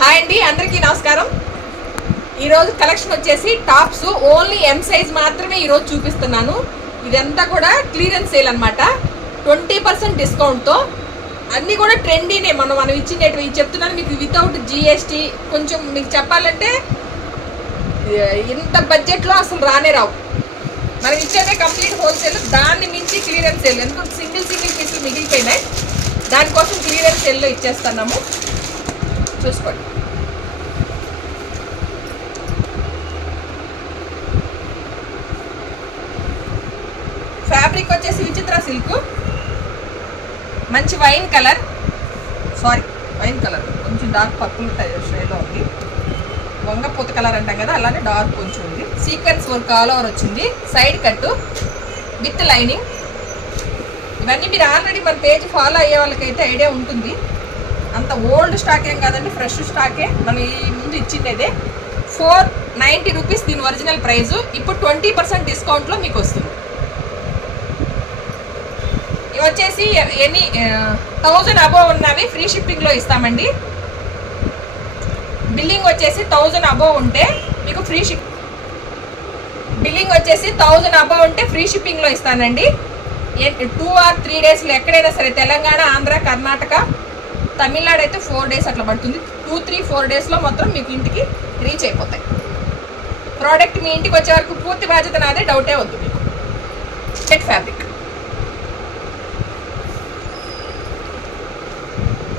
Hi అండి, అందరికీ నమస్కారం. ఈరోజు కలెక్షన్ వచ్చేసి టాప్స్ ఓన్లీ ఎం సైజ్ మాత్రమే ఈరోజు చూపిస్తున్నాను. ఇదంతా కూడా క్లియరెన్స్ సేల్ అనమాట. 20% డిస్కౌంట్తో అన్నీ కూడా ట్రెండీనే. మనం ఇచ్చినవి చెప్తున్నాను మీకు వితౌట్ జిఎస్టీ. కొంచెం మీకు చెప్పాలంటే ఇంత బడ్జెట్లో అసలు రానే రావు. మనం ఇచ్చేదే కంప్లీట్ హోల్సేల్, దాన్ని మించి క్లియరెన్స్ సేల్. ఎందుకు సింగిల్ పీసులు మిగిలిపోయినాయి, దానికోసం క్లియరెన్స్ సేల్లో ఇచ్చేస్తున్నాము. చూసుకోండి. ఫ్యాబ్రిక్ వచ్చేసి విచిత్ర సిల్క్, మంచి వైన్ కలర్ కొంచెం డార్క్ పర్పుల్ షేడ్లో ఉంది. వంగపూత కలర్ అంటాం కదా, అలానే డార్క్ కొంచెం ఉంది. సీక్వెన్స్ వర్క్ ఆల్ ఓవర్ వచ్చింది. Side cut with lining. ఇవన్నీ మీరు ఆల్రెడీ మన పేజ్ ఫాలో అయ్యే వాళ్ళకైతే ఐడియా ఉంటుంది. అంత ఓల్డ్ స్టాక్ ఏం కాదండి, ఫ్రెష్ స్టాకే. మనం ఈ ముందు ఇచ్చిందేదే. 490 రూపీస్ దీని ఒరిజినల్ ప్రైజు. ఇప్పుడు 20% డిస్కౌంట్లో మీకు వస్తుంది. ఇవి వచ్చేసి ఎనీ 1000 అబోవ్ ఉన్నవి ఫ్రీ షిప్పింగ్లో ఇస్తామండి. బిల్లింగ్ వచ్చేసి 1000 అబోవ్ ఉంటే మీకు ఫ్రీ షిప్పింగ్లో ఇస్తానండి. 2 or 3 డేస్లో ఎక్కడైనా సరే, తెలంగాణ, ఆంధ్ర, కర్ణాటక, తమిళనాడు అయితే 4 డేస్ అట్లా పడుతుంది. 2-3-4 డేస్లో మాత్రం మీకు ఇంటికి రీచ్ అయిపోతాయి. ప్రోడక్ట్ మీ ఇంటికి వచ్చే వరకు పూర్తి బాధ్యత నాదే, డౌటే వద్దు మీకు. సెట్ ఫ్యాబ్రిక్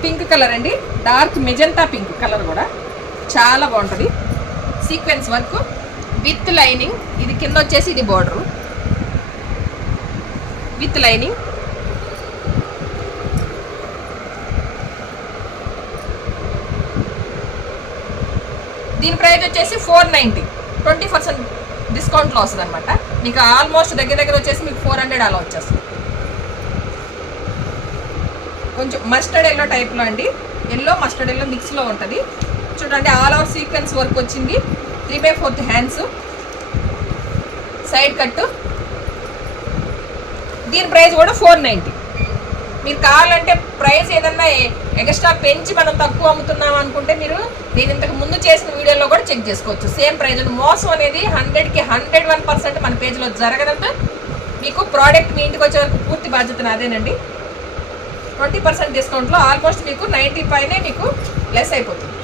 పింక్ కలర్ అండి, డార్క్ మెజంతా పింక్ కలర్, కూడా చాలా బాగుంటుంది. Sequence work with lining. ఇది కింద వచ్చేసి ఇది బోర్డరు విత్ లైనింగ్. దీని ప్రైస్ వచ్చేసి 490, 20% డిస్కౌంట్లో వస్తుంది అనమాట. మీకు ఆల్మోస్ట్ దగ్గర వచ్చేసి మీకు 400 అలా వచ్చేస్తుంది. కొంచెం మస్టర్డ్ ఎల్లో టైప్లో అండి, ఎల్లో మస్టర్డ్ ఎల్లో మిక్స్లో ఉంటుంది. చూడండి, ఆల్ ఓవర్ సీక్వెన్స్ వర్క్ వచ్చింది. 3/4 హ్యాండ్స్, సైడ్ కట్. దీని ప్రైస్ కూడా 490. మీరు కావాలంటే ప్రైస్ ఏదన్నా ఎక్స్ట్రా పెంచి మనం తక్కువ అమ్ముతున్నాం అనుకుంటే మీరు నేను ఇంతకు ముందు చేసిన వీడియోలో కూడా చెక్ చేసుకోవచ్చు. Same price. మోసం అనేది 100కి 101% మన పేజ్లో జరగదంటే మీకు ప్రోడక్ట్ మీ ఇంటికి వచ్చే వరకు పూర్తి బాధ్యత నాదేనండి. 20% డిస్కౌంట్లో ఆల్మోస్ట్ మీకు 90 పైనే మీకు లెస్ అయిపోతుంది.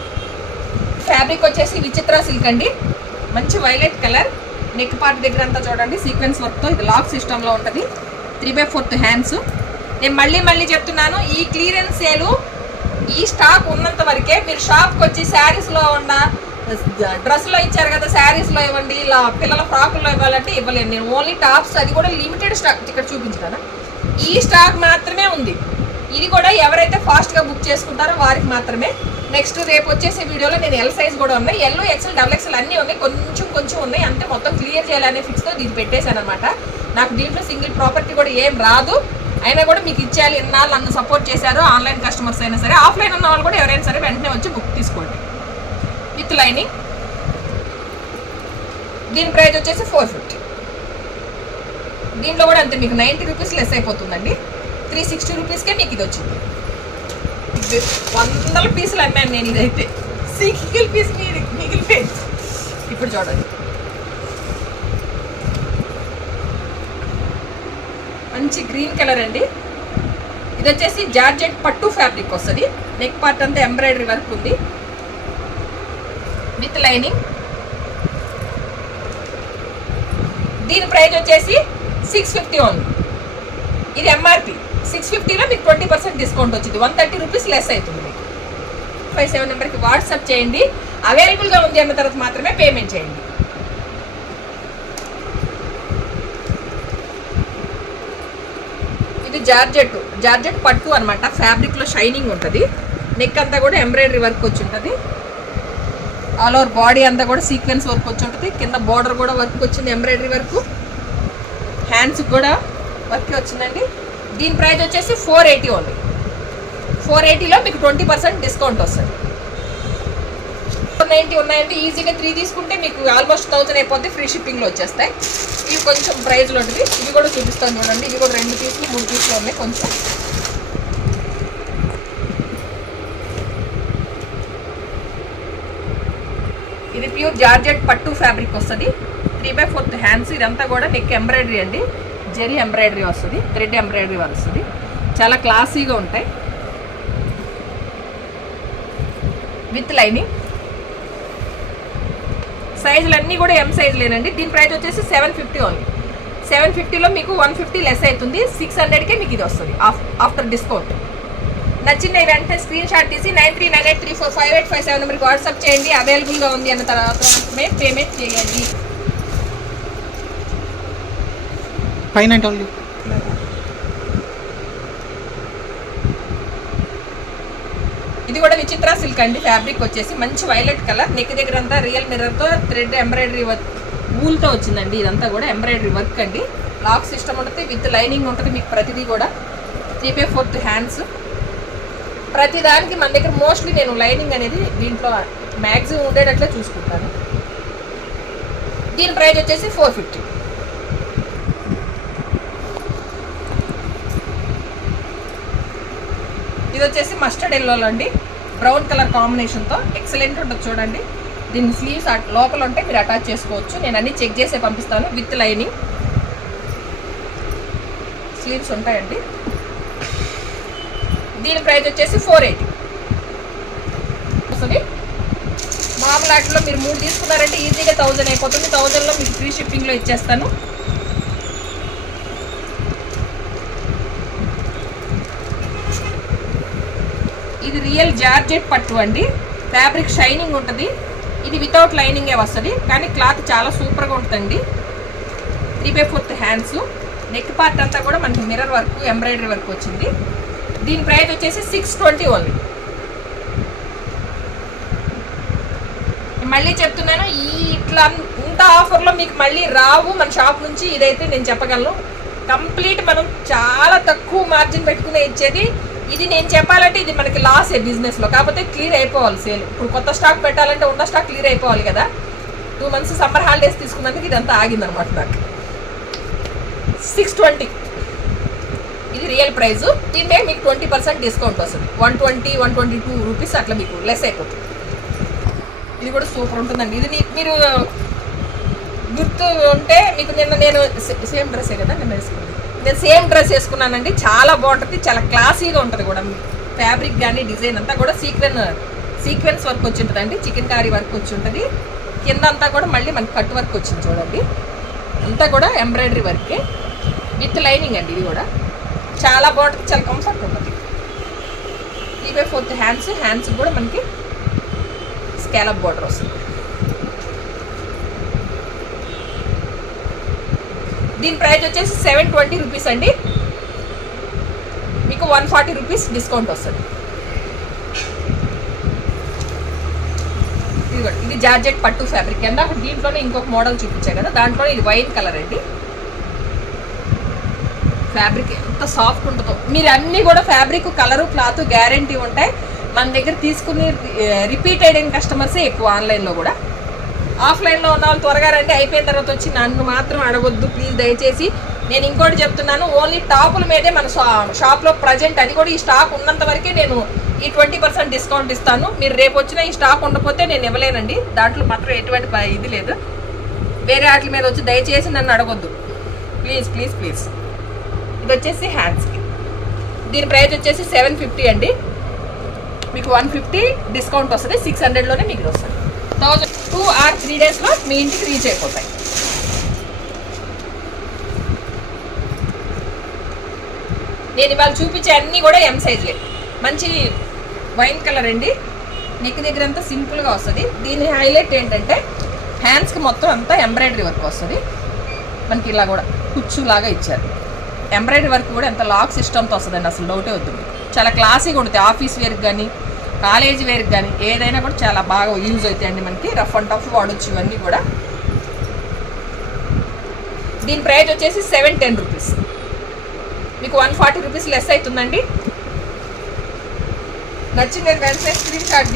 ఫ్యాబ్రిక్ వచ్చేసి విచిత్ర సిల్క్ అండి, మంచి వైలెట్ కలర్. నెక్ పార్ట్ దగ్గర అంతా చూడండి సీక్వెన్స్ వర్క్తో. ఇది లాక్ సిస్టంలో ఉంటుంది. 3/4 హ్యాండ్స్. నేను మళ్ళీ చెప్తున్నాను, ఈ క్లియరెన్స్ సేలు ఈ స్టాక్ ఉన్నంత వరకే. మీరు షాప్కి వచ్చి శారీస్లో ఉన్న డ్రెస్లో ఇచ్చారు కదా, శారీస్లో ఇవ్వండి, ఇలా పిల్లల ఫ్రాకుల్లో ఇవ్వాలంటే ఇవ్వలేను నేను. ఓన్లీ టాప్స్, అది కూడా లిమిటెడ్ స్టాక్. ఇక్కడ చూపించుతాను, ఈ స్టాక్ మాత్రమే ఉంది. ఇది కూడా ఎవరైతే ఫాస్ట్గా బుక్ చేసుకుంటారో వారికి మాత్రమే. నెక్స్ట్ రేపు వచ్చేసే వీడియోలో నేను ఎల్ సైజ్ కూడా ఉన్నాయి, ఎల్, ఎక్సెల్, XXL అన్నీ ఉన్నాయి. కొంచెం ఉన్నాయి అంతే. మొత్తం క్లియర్ చేయాలనే ఫిక్స్తో దీన్ని పెట్టేశాను అనమాట. నాకు దీంట్లో సింగిల్ ప్రాపర్టీ కూడా ఏం రాదు. అయినా కూడా మీకు ఇచ్చేయాలి. ఇన్నాళ్ళు నన్ను సపోర్ట్ చేశారు, ఆన్లైన్ కస్టమర్స్ అయినా సరే, ఆఫ్లైన్ ఉన్న వాళ్ళు కూడా ఎవరైనా సరే వెంటనే వచ్చి బుక్ తీసుకోండి. With lining. దీని ప్రైస్ వచ్చేసి 450. దీంట్లో కూడా అంతే, మీకు 90 రూపీస్ లెస్ అయిపోతుందండి. 360 రూపీస్కే మీకు ఇది వచ్చింది. 100 పీసులు అమ్మాను నేను. ఇదైతే సింగిల్ పీస్ మిగిలిపోయింది. ఇప్పుడు చూడండి, మంచి గ్రీన్ కలర్ అండి. ఇది వచ్చేసి జార్జెట్ పట్టు ఫ్యాబ్రిక్ వస్తుంది. నెక్ పార్ట్ అంతా ఎంబ్రాయిడరీ వర్క్ ఉంది విత్ లైనింగ్. దీని ప్రైస్ వచ్చేసి 650 ఓన్లీ. ఇది ఎంఆర్పి 650లో మీకు 20% డిస్కౌంట్ వచ్చింది. 130 రూపీస్ లెస్ అవుతుంది. మీకు 57 నెంబర్కి వాట్సాప్ చేయండి. అవైలబుల్గా ఉంది అన్న తర్వాత మాత్రమే పేమెంట్ చేయండి. జార్జెట్ పట్టు అనమాట. ఫ్యాబ్రిక్లో షైనింగ్ ఉంటుంది. నెక్ అంతా కూడా ఎంబ్రాయిడరీ వర్క్ వచ్చి ఉంటుంది. ఆల్ ఓవర్ బాడీ అంతా కూడా సీక్వెన్స్ వర్క్ వచ్చి ఉంటుంది. కింద బార్డర్ కూడా వర్క్ వచ్చింది, ఎంబ్రాయిడరీ వర్క్. హ్యాండ్స్ కూడా వర్క్ వచ్చిందండి. దీని ప్రైస్ వచ్చేసి 480 ఓన్లీ. 480లో మీకు 20% డిస్కౌంట్ వస్తుంది. 490 ఉన్నాయండి. ఈజీగా 3 తీసుకుంటే మీకు ఆల్మోస్ట్ 1000 అయిపోద్ది. ఫ్రీ షిప్పింగ్లో వచ్చేస్తాయి. ఇవి కొంచెం ప్రైజ్లో ఉంటుంది. ఇవి కూడా చూపిస్తాను చూడండి. ఇవి కూడా 2 పీసులు 3 పీసులు ఉన్నాయి. కొంచెం ఇది ప్యూర్ జార్జెట్ పట్టు ఫ్యాబ్రిక్ వస్తుంది. 3/4 హ్యాండ్స్. ఇదంతా కూడా నెక్ ఎంబ్రాయిడరీ అండి, జెరీ ఎంబ్రాయిడరీ వస్తుంది, థ్రెడ్ ఎంబ్రాయిడరీ వస్తుంది. చాలా క్లాసీగా ఉంటాయి విత్ లైనింగ్. సైజులు అన్నీ కూడా ఎం సైజులేనండి. దీని ప్రైస్ వచ్చేసి 750 ఓన్లీ. 750లో మీకు 150 లెస్ అవుతుంది. 600కే మీకు ఇది వస్తుంది ఆఫ్టర్ డిస్కౌంట్. నచ్చిన వెంటనే స్క్రీన్ షాట్ తీసి 9398345857 నెంబర్కి వాట్సాప్ చేయండి. అవైలబుల్గా ఉంది అన్న తర్వాత మాత్రమే పేమెంట్ చేయండి. ఇది కూడా విచిత్ర సిల్క్ అండి. ఫ్యాబ్రిక్ వచ్చేసి మంచి వైలెట్ కలర్. నెక్ దగ్గర అంతా రియల్ మిర్రర్తో థ్రెడ్ ఎంబ్రాయిడరీ వర్క్ వూల్తో వచ్చిందండి. ఇదంతా కూడా ఎంబ్రాయిడరీ వర్క్ అండి. లాక్ సిస్టమ్ ఉంటుంది, విత్ లైనింగ్ ఉంటుంది మీకు. ప్రతిదీ కూడా 3/4 హ్యాండ్స్. ప్రతి దానికి మన దగ్గర మోస్ట్లీ నేను లైనింగ్ అనేది దీంట్లో మ్యాక్సిమం ఉండేటట్లే చూసుకుంటాను. దీని ప్రైస్ వచ్చేసి 450. ఇది వచ్చేసి మస్టర్డ్ ఎల్లోలో అండి, బ్రౌన్ కలర్ కాంబినేషన్తో ఎక్సలెంట్ ఉంటుంది చూడండి. దీని స్లీవ్స్ లోపల ఉంటే మీరు అటాచ్ చేసుకోవచ్చు. నేను అన్ని చెక్ చేసే పంపిస్తాను. విత్ లైనింగ్ స్లీవ్స్ ఉంటాయండి. దీని ప్రైస్ వచ్చేసి 480 వస్తుంది. మామూలు వాటిలో మీరు 3 తీసుకున్నారంటే ఈజీగా 1000 అయిపోతుంది. 1000లో మీకు ఫ్రీ షిప్పింగ్లో ఇచ్చేస్తాను. ఇది రియల్ జార్జెట్ పట్టు అండి. ఫ్యాబ్రిక్ షైనింగ్ ఉంటుంది. ఇది వితౌట్ లైనింగే వస్తుంది, కానీ క్లాత్ చాలా సూపర్గా ఉంటుందండి. 3/4 హ్యాండ్స్. నెక్ పార్ట్ అంతా కూడా మనకి మిర్రర్ వర్క్, ఎంబ్రాయిడరీ వర్క్ వచ్చింది. దీని ప్రైస్ వచ్చేసి 620 ఓన్లీ. మళ్ళీ చెప్తున్నాను, ఇట్లా ఇంత ఆఫర్లో మీకు మళ్ళీ రావు మన షాప్ నుంచి. ఇదైతే నేను చెప్పగలను. కంప్లీట్ మనం చాలా తక్కువ మార్జిన్ పెట్టుకునే ఇచ్చేది. ఇది నేను చెప్పాలంటే ఇది మనకి లాసే బిజినెస్లో. కాకపోతే క్లియర్ అయిపోవాలి సేల్. ఇప్పుడు కొత్త స్టాక్ పెట్టాలంటే ఉన్న స్టాక్ క్లియర్ అయిపోవాలి కదా. 2 months సమ్మర్ హాలిడేస్ తీసుకున్నందుకు ఇదంతా ఆగిందనమాట నాకు. 620 ఇది రియల్ ప్రైస్. దీంట్లో మీకు 20% డిస్కౌంట్ వస్తుంది. 120-122 రూపీస్ అట్లా మీకు లెస్ అయిపోతుంది. ఇది కూడా సూపర్ ఉంటుందండి. ఇది మీరు గుర్తు ఉంటే మీకు నేను సేమ్ డ్రెస్సే కదా నేను వేసుకున్నాను. నేను సేమ్ డ్రెస్ వేసుకున్నానండి. చాలా బాగుంటుంది, చాలా క్లాసీగా ఉంటుంది కూడా. ఫ్యాబ్రిక్ కానీ డిజైన్ అంతా కూడా సీక్వెన్స్ వర్క్ వచ్చి ఉంటుందండి. చికెన్ కారీ వర్క్ వచ్చి ఉంటుంది. కింద అంతా కూడా మళ్ళీ మనకి కట్ వర్క్ వచ్చింది చూడండి. అంతా కూడా ఎంబ్రాయిడరీ వర్కే విత్ లైనింగ్ అండి. ఇది కూడా చాలా బాగుంటుంది, చాలా కంఫర్ట్ ఉంటుంది. 3/4 హ్యాండ్స్ కూడా మనకి స్కాలప్ బార్డర్ వస్తుంది. దీని ప్రైస్ వచ్చేసి 720 రూపీస్ అండి. మీకు 140 రూపీస్ డిస్కౌంట్ వస్తుంది. ఇది జార్జెట్ పట్టు ఫ్యాబ్రిక్ కింద. దీంట్లోనే ఇంకొక మోడల్ చూపించాయి కదా, దాంట్లో ఇది వైన్ కలర్ అండి. ఫ్యాబ్రిక్ ఎంత సాఫ్ట్ ఉంటుందో. మీరు అన్నీ కూడా ఫ్యాబ్రిక్, కలరు, క్లాత్ గ్యారంటీ ఉంటాయి. మన దగ్గర తీసుకుని రిపీటెడ్ అయిన కస్టమర్సే ఎక్కువ. ఆన్లైన్లో కూడా. ఆఫ్లైన్లో ఉన్న వాళ్ళు త్వరగా రండి. అయిపోయిన తర్వాత వచ్చి నన్ను మాత్రం అడగొద్దు ప్లీజ్ దయచేసి. నేను ఇంకోటి చెప్తున్నాను, ఓన్లీ టాపుల మీదే మన షాప్లో ప్రజెంట్. అది కూడా ఈ స్టాక్ ఉన్నంత వరకే నేను ఈ 20% డిస్కౌంట్ ఇస్తాను. మీరు రేపు వచ్చిన ఈ స్టాక్ ఉండకపోతే నేను ఇవ్వలేనండి. దాంట్లో మాత్రం ఎటువంటి ఇది లేదు. వేరే వాటి మీద వచ్చి దయచేసి నన్ను అడగొద్దు ప్లీజ్ ప్లీజ్ ప్లీజ్. ఇది వచ్చేసి హ్యాండ్స్కి. దీని ప్రైస్ వచ్చేసి 750 అండి. మీకు 150 డిస్కౌంట్ వస్తుంది. 600లోనే మీకు వస్తుంది. 2 or 3 డేస్లో మీ ఇంటికి రీచ్ అయిపోతాయి. నేను ఇవాళ చూపించే అన్నీ కూడా ఎం సైజ్లే. మంచి వైన్ కలర్ అండి. నెక్ దగ్గర అంతా సింపుల్గా వస్తుంది. దీని హైలైట్ ఏంటంటే హ్యాండ్స్కి మొత్తం అంతా ఎంబ్రాయిడరీ వర్క్ వస్తుంది. మనకి ఇలా కూడా కుచ్చులాగా ఇచ్చారు. ఎంబ్రాయిడరీ వర్క్ కూడా ఎంత లాక్ సిస్టమ్తో వస్తుందండి, అసలు డౌటే వద్దు. చాలా క్లాసీగా ఉంటుంది. ఆఫీస్ వేర్కి కానీ కాలేజీ వేర్కి కానీ ఏదైనా కూడా చాలా బాగా యూజ్ అవుతాయండి. మనకి రఫ్ అండ్ టఫ్ వాడచ్చు ఇవన్నీ కూడా. దీని ప్రైస్ వచ్చేసి 710 రూపీస్. మీకు 140 రూపీస్ లెస్ అవుతుందండి. నచ్చినది వెంటనే స్క్రీన్ షాట్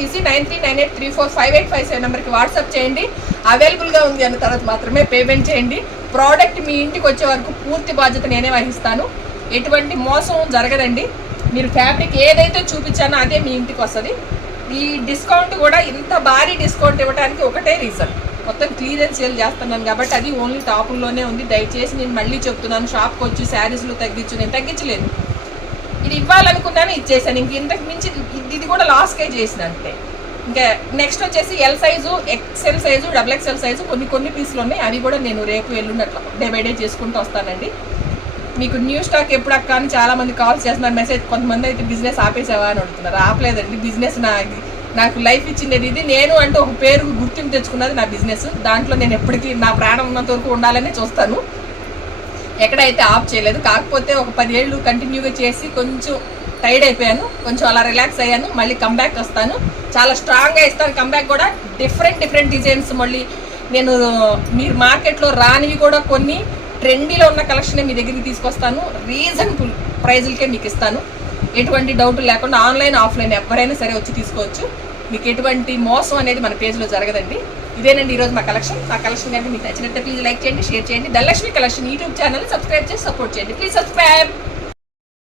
తీసి 9398345857 నెంబర్కి వాట్సాప్ చేయండి. అవైలబుల్గా ఉంది అన్న తర్వాత మాత్రమే పేమెంట్ చేయండి. ప్రోడక్ట్ మీ ఇంటికి వచ్చే వరకు పూర్తి బాధ్యత నేనే వహిస్తాను. ఎటువంటి మోసం జరగదండి. మీరు ఫ్యాబ్రిక్ ఏదైతే చూపించానో అదే మీ ఇంటికి వస్తుంది. ఈ డిస్కౌంట్ కూడా ఇంత భారీ డిస్కౌంట్ ఇవ్వడానికి ఒకటే రీజన్, మొత్తం క్లియరెన్స్ సేల్ చేస్తున్నాను కాబట్టి అది ఓన్లీ టాపుల్లోనే ఉంది. దయచేసి నేను మళ్ళీ చెప్తున్నాను, షాప్కి వచ్చి శారీస్లో తగ్గించు, నేను తగ్గించలేదు. ఇది ఇవ్వాలనుకున్నాను, ఇచ్చేసాను. ఇంక ఇంతకు మించి ఇది కూడా లాస్కే చేసిన అంతే. ఇంకా నెక్స్ట్ వచ్చేసి L size, XL size, XXL size కొన్ని పీసులు ఉన్నాయి. అవి కూడా నేను రేపు ఎల్లుండట్లా డే బై డే చేసుకుంటూ వస్తానండి. మీకు న్యూ స్టాక్ ఎప్పుడు అక్క అని చాలా మంది కాల్స్ చేస్తున్నారు, మెసేజ్. కొంతమంది అయితే బిజినెస్ ఆపేసావా అని అడుగుతున్నారు. ఆపలేదండి, బిజినెస్ నాకు లైఫ్ ఇచ్చింది ఇది. నేను అంటే ఒక పేరు గుర్తింపు తెచ్చుకున్నది నా బిజినెస్. దాంట్లో నేను ఎప్పటికీ నా ప్రాణం ఉన్నంత వరకు ఉండాలని చూస్తాను, ఎక్కడైతే ఆఫ్ చేయలేదు. కాకపోతే ఒక 10 ఏళ్ళు కంటిన్యూగా చేసి కొంచెం టైర్డ్ అయిపోయాను, కొంచెం అలా రిలాక్స్ అయ్యాను. మళ్ళీ కంబ్యాక్ వస్తాను, చాలా స్ట్రాంగ్గా ఇస్తాను కంబ్యాక్ కూడా. డిఫరెంట్ డిజైన్స్ మళ్ళీ నేను మీరు మార్కెట్లో రానివి కూడా కొన్ని ట్రెండీలో ఉన్న కలెక్షన్ మీ దగ్గరికి తీసుకొస్తాను. రీజనబుల్ ప్రైజులకే మీకు ఇస్తాను, ఎటువంటి డౌట్ లేకుండా. ఆన్లైన్ ఆఫ్లైన్ ఎవరైనా సరే వచ్చి తీసుకోవచ్చు. మీకు ఎటువంటి మోసం అనేది మన పేజ్లో జరగదండి. ఇదేనండి ఈరోజు మా కలెక్షన్. నా కలెక్షన్ కనుక మీకు నచ్చినట్టు ప్లీజ్ లైక్ చేయండి, షేర్ చేయండి. Dhanalakshmi collection YouTube channel subscribe చేసి సపోర్ట్ చేయండి. Please subscribe.